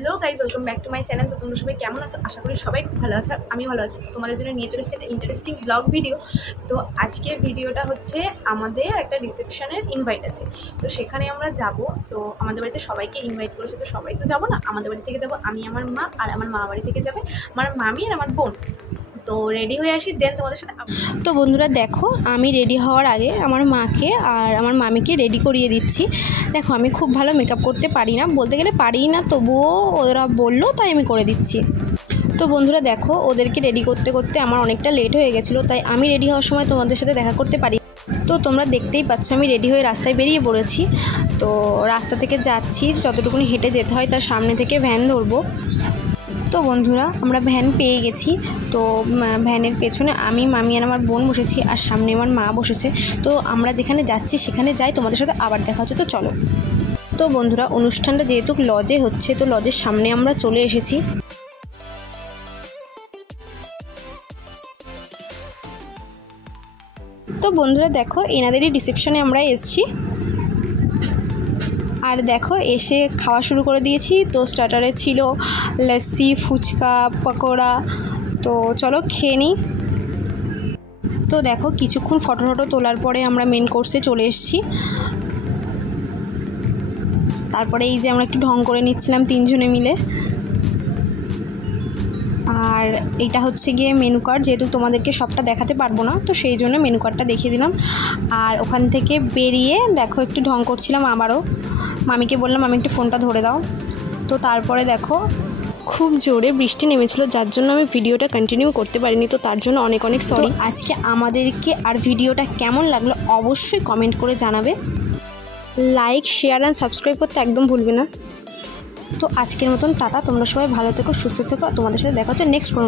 Hello guys, welcome back to my channel. তো তোমরা সবাই কেমন আছো? আশা করি সবাই খুব ভালো আছো। আমি ভালো আছি। তোমাদের জন্য নিয়ে চলে এসেছি একটা ইন্টারেস্টিং ব্লগ ভিডিও। তো আজকের ভিডিওটা হচ্ছে আমাদের একটা রিসেপশনের ইনভাইট আছে, তো সেখানে আমরা যাব। তো আমাদের বাড়িতে সবাইকে ইনভাইট করেছে, তো সবাই তো যাবো না। আমাদের বাড়ি থেকে যাবো আমি, আমার মা, আর আমার মা বাড়ি থেকে যাবে আমার মামি আর আমার বোন। তো রেডি হয়ে আসি, দেন তোমাদের সাথে। তো বন্ধুরা দেখো, আমি রেডি হওয়ার আগে আমার মাকে আর আমার মামিকে রেডি করিয়ে দিচ্ছি। দেখো, আমি খুব ভালো মেকআপ করতে পারি না, বলতে গেলে পারি না, তবুও ওরা বললো তাই আমি করে দিচ্ছি। তো বন্ধুরা দেখো, ওদেরকে রেডি করতে করতে আমার অনেকটা লেট হয়ে গেছিলো, তাই আমি রেডি হওয়ার সময় তোমাদের সাথে দেখা করতে পারি। তো তোমরা দেখতেই পাচ্ছ আমি রেডি হয়ে রাস্তায় বেরিয়ে পড়েছি। তো রাস্তা থেকে যাচ্ছি, যতটুকুনি হেঁটে যেতে হয় তার সামনে থেকে ভ্যান ধরবো। তো বন্ধুরা আমরা ভ্যান পেয়ে গেছি। তো ভ্যানের পেছনে আমি, মামি আর আমার বোন বসেছি, আর সামনে আমার মা বসেছে। তো আমরা যেখানে যাচ্ছি সেখানে যাই, তোমাদের সাথে আবার দেখা হচ্ছে। তো চলো। তো বন্ধুরা, অনুষ্ঠানটা যেহেতু লজে হচ্ছে, তো লজের সামনে আমরা চলে এসেছি। তো বন্ধুরা দেখো, এনাদেরই রিসেপশনে আমরা এসেছি। আর দেখো, এসে খাওয়া শুরু করে দিয়েছি। তো স্টার্টারে ছিল লস্যি, ফুচকা, পকোড়া। তো চলো খেয়ে নিই। তো দেখো, কিছুক্ষণ ফটো তোলার পরে আমরা মেন কোর্সে চলে এসেছি। তারপরে এই যে আমরা একটু ঢং করে নিচ্ছিলাম তিনজনে মিলে। আর এইটা হচ্ছে গিয়ে মেনু কার্ড, যেহেতু তোমাদেরকে সবটা দেখাতে পারবো না, তো সেই জন্য মেনু কার্ডটা দেখিয়ে দিলাম। আর ওখান থেকে বেরিয়ে দেখো একটু ঢং করছিলাম আবারও। মামিকে বললাম আমি একটু ফোনটা ধরে দাও। তো তারপরে দেখো, খুব জোরে বৃষ্টি নেমেছিল, যার জন্য আমি ভিডিওটা কন্টিনিউ করতে পারিনি। তো তার জন্য অনেক অনেক সরি। আজকে আমাদেরকে আর ভিডিওটা কেমন লাগলো অবশ্যই কমেন্ট করে জানাবে। লাইক, শেয়ার অ্যান্ড সাবস্ক্রাইব করতে একদম ভুলবে না। তো আজকের মতন টাটা, তোমরা সবাই ভালো থেকো, সুস্থ থেকো। তোমাদের সাথে দেখা হচ্ছে নেক্সট কোনো